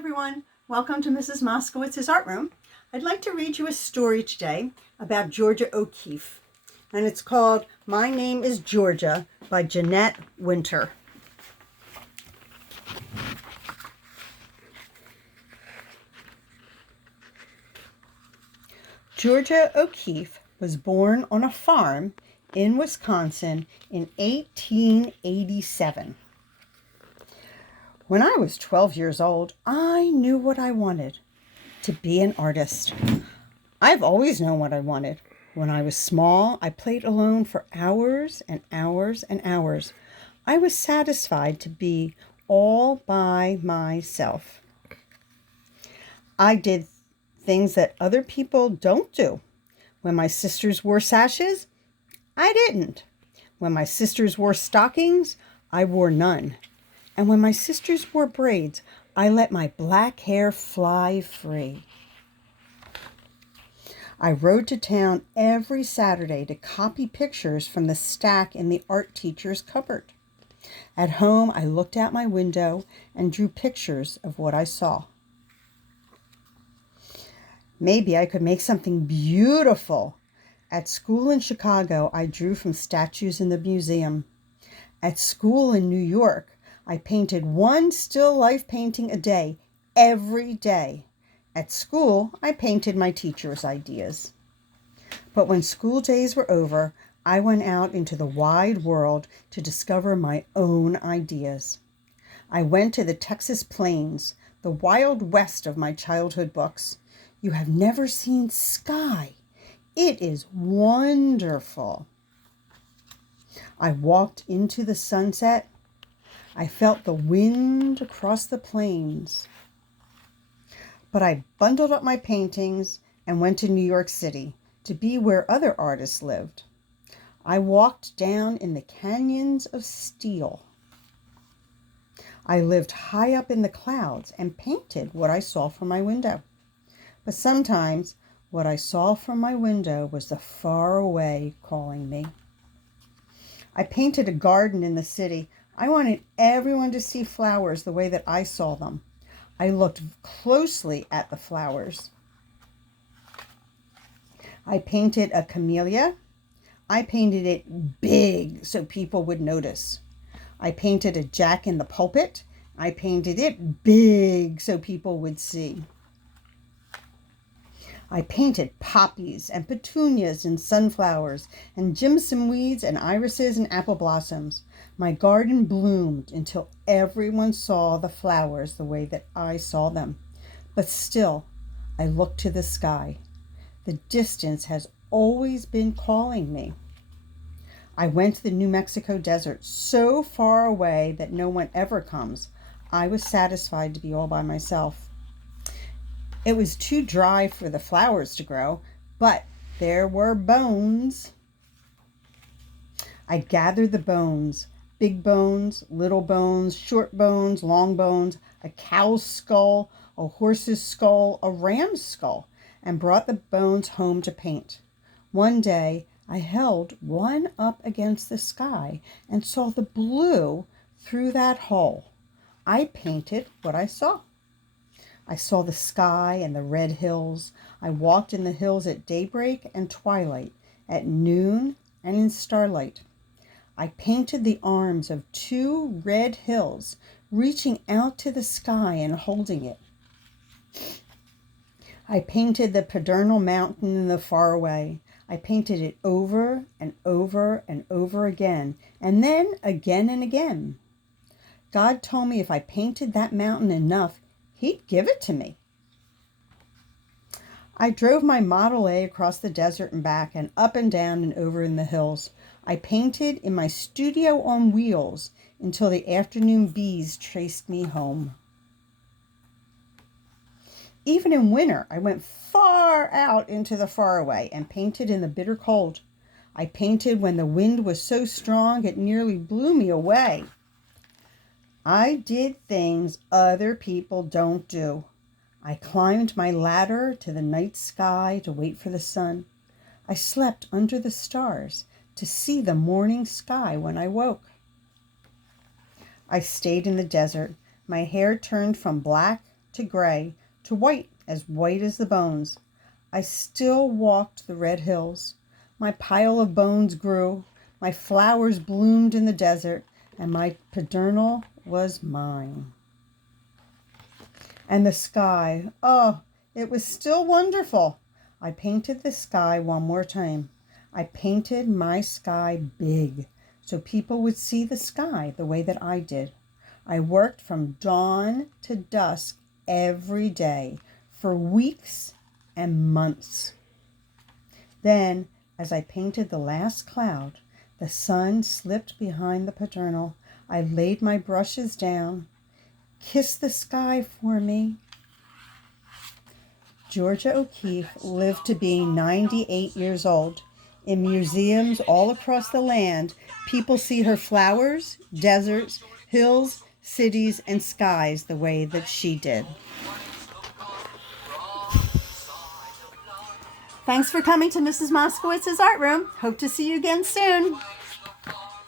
everyone, welcome to Mrs. Moskowitz's Art Room. I'd like to read you a story today about Georgia O'Keeffe, and it's called My Name is Georgia by Jeanette Winter. Georgia O'Keeffe was born on a farm in Wisconsin in 1887. When I was 12 years old, I knew what I wanted, to be an artist. I've always known what I wanted. When I was small, I played alone for hours and hours and hours. I was satisfied to be all by myself. I did things that other people don't do. When my sisters wore sashes, I didn't. When my sisters wore stockings, I wore none. And when my sisters wore braids, I let my black hair fly free. I rode to town every Saturday to copy pictures from the stack in the art teacher's cupboard. At home, I looked out my window and drew pictures of what I saw. Maybe I could make something beautiful. At school in Chicago, I drew from statues in the museum. At school in New York, I painted one still life painting a day, every day. At school, I painted my teacher's ideas. But when school days were over, I went out into the wide world to discover my own ideas. I went to the Texas plains, the wild west of my childhood books. You have never seen sky. It is wonderful. I walked into the sunset. I felt the wind across the plains. But I bundled up my paintings and went to New York City to be where other artists lived. I walked down in the canyons of steel. I lived high up in the clouds and painted what I saw from my window. But sometimes what I saw from my window was the far away calling me. I painted a garden in the city. I wanted everyone to see flowers the way that I saw them. I looked closely at the flowers. I painted a camellia. I painted it big so people would notice. I painted a jack in the pulpit. I painted it big so people would see. I painted poppies and petunias and sunflowers and jimson weeds and irises and apple blossoms. My garden bloomed until everyone saw the flowers the way that I saw them. But still, I looked to the sky. The distance has always been calling me. I went to the New Mexico desert, so far away that no one ever comes. I was satisfied to be all by myself. It was too dry for the flowers to grow, but there were bones. I gathered the bones, big bones, little bones, short bones, long bones, a cow's skull, a horse's skull, a ram's skull, and brought the bones home to paint. One day, I held one up against the sky and saw the blue through that hole. I painted what I saw. I saw the sky and the red hills. I walked in the hills at daybreak and twilight, at noon and in starlight. I painted the arms of two red hills, reaching out to the sky and holding it. I painted the Pedernal Mountain in the far away. I painted it over and over and over again, and then again and again. God told me if I painted that mountain enough, He'd give it to me. I drove my Model A across the desert and back and up and down and over in the hills. I painted in my studio on wheels until the afternoon bees chased me home. Even in winter, I went far out into the faraway and painted in the bitter cold. I painted when the wind was so strong it nearly blew me away. I did things other people don't do. I climbed my ladder to the night sky to wait for the sun. I slept under the stars to see the morning sky when I woke. I stayed in the desert. My hair turned from black to gray to white as the bones. I still walked the red hills. My pile of bones grew. My flowers bloomed in the desert, and my paternal was mine. And the sky, oh, it was still wonderful. I painted the sky one more time. I painted my sky big so people would see the sky the way that I did. I worked from dawn to dusk every day for weeks and months. Then, as I painted the last cloud, the sun slipped behind the paternal. I laid my brushes down. Kiss the sky for me. Georgia O'Keeffe lived to be 98 years old. In museums all across the land, people see her flowers, deserts, hills, cities, and skies the way that she did. Thanks for coming to Mrs. Moskowitz's art room. Hope to see you again soon.